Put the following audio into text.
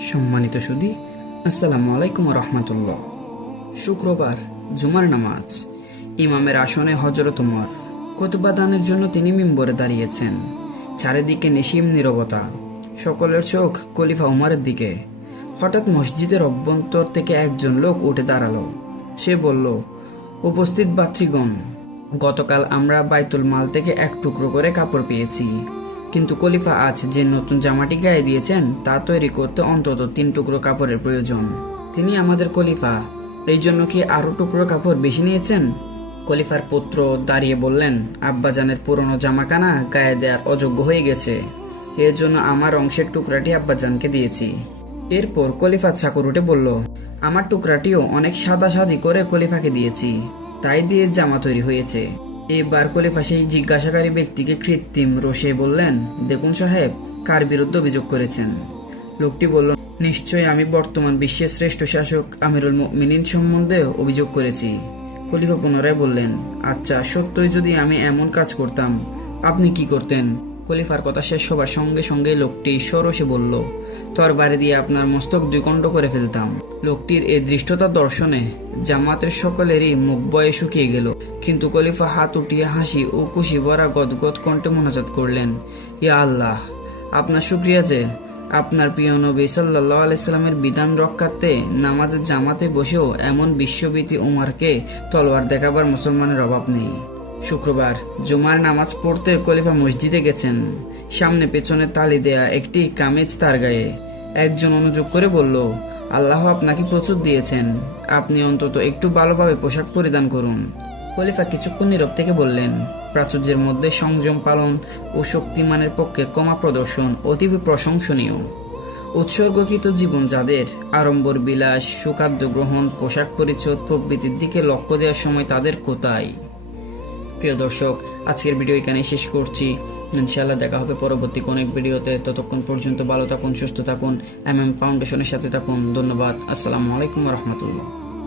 সম্মানিত সুদী আসসালামু আলাইকুম রহমতুল্লাহ। শুক্রবার, জুমার নামাজ। ইমামের আসনে হজরত উমর দানের জন্য তিনি মিম্বরে দাঁড়িয়েছেন। চারিদিকে নিশিম নীরবতা, সকলের চোখ কলিফা উমারের দিকে। হঠাৎ মসজিদের অভ্যন্তর থেকে একজন লোক উঠে দাঁড়াল। সে বলল, উপস্থিত বাত্রীগণ গতকাল আমরা বাইতুল মাল থেকে এক টুকরো করে কাপড় পেয়েছি। কিন্তু কলিফা আজ যে নতুন জামাটি গায়ে দিয়েছেন, তা তৈরি করতে অন্তত তিন টুকরো কাপড়ের প্রয়োজন। তিনি আমাদের কলিফা এই জন্য কি আরও টুকরো কাপড় বেশি নিয়েছেন? কলিফার পুত্র দাঁড়িয়ে বললেন, আব্বাজানের পুরনো জামাকানা গায়ে দেওয়ার অযোগ্য হয়ে গেছে। এর জন্য আমার অংশের টুকরাটি আব্বাজানকে দিয়েছি। এরপর কলিফা চাকর উঠে বলল, আমার টুকরাটিও অনেক সাদা সাদি করে কলিফাকে দিয়েছি। তাই দিয়ে জামা তৈরি হয়েছে। এবার খলিফা সেই জিজ্ঞাসাকারী ব্যক্তিকে কৃত্রিম রোষে বললেন, দেখুন সাহেব, কার বিরুদ্ধে অভিযোগ করেছেন? লোকটি বলল, নিশ্চয়ই আমি বর্তমান বিশ্বের শ্রেষ্ঠ শাসক আমিরুল মিনিন সম্বন্ধে অভিযোগ করেছি। খলিফা পুনরায় বললেন আচ্ছা সত্যই যদি আমি এমন কাজ করতাম, আপনি কি করতেন? খলিফার কথা শেষ হবার সঙ্গে সঙ্গে লোকটি সরসে বলল, তর বাড়ি দিয়ে আপনার মস্তক দুইকণ্ড করে ফেলতাম। লোকটির এই দৃষ্টতার দর্শনে জামাতের সকলেরই মুখ বয়ে শুকিয়ে গেল। কিন্তু খলিফা হাত উঠিয়ে হাসি ও খুশি ভরা গদগদ কণ্ঠে মোনাজাত করলেন, ইয়া আল্লাহ, আপনার শুক্রিয়া যে আপনার প্রিয় নবী সাল্লাহ আলাইস্লামের বিধান রক্ষার্থে নামাজের জামাতে বসেও এমন বিশ্বভীতি উমারকে তলোয়ার দেখাবার মুসলমানের অভাব নেই। শুক্রবার জুমার নামাজ পড়তে খলিফা মসজিদে গেছেন। সামনে পেছনে তালি দেয়া একটি কামেজ তার গায়ে। একজন অনুযোগ করে বলল, আল্লাহ আপনাকে প্রচুর দিয়েছেন। আপনি অন্তত একটু ভালোভাবে পোশাক পরিধান করুন। খলিফা কিছুক্ষণ নীরব থেকে বললেন, প্রাচুর্যের মধ্যে সংযম পালন ও শক্তিমানের পক্ষে কমা প্রদর্শন অতীব প্রশংসনীয়। উৎসর্গকৃত জীবন যাদের আড়ম্বর বিলাস, সুখাদ্য গ্রহণ, পোশাক পরিচ্ছদ প্রভৃতির দিকে লক্ষ্য দেওয়ার সময় তাদের কোথায়? প্রিয় দর্শক, আজকের ভিডিও এখানে শেষ করছি। ইনশাআল্লাহ দেখা হবে পরবর্তী অনেক ভিডিওতে। ততক্ষণ পর্যন্ত ভালো থাকুন, সুস্থ থাকুন এম এম ফাউন্ডেশনের সাথে থাকুন। ধন্যবাদ। আসসালামু আলাইকুম রহমতুল্লাহ।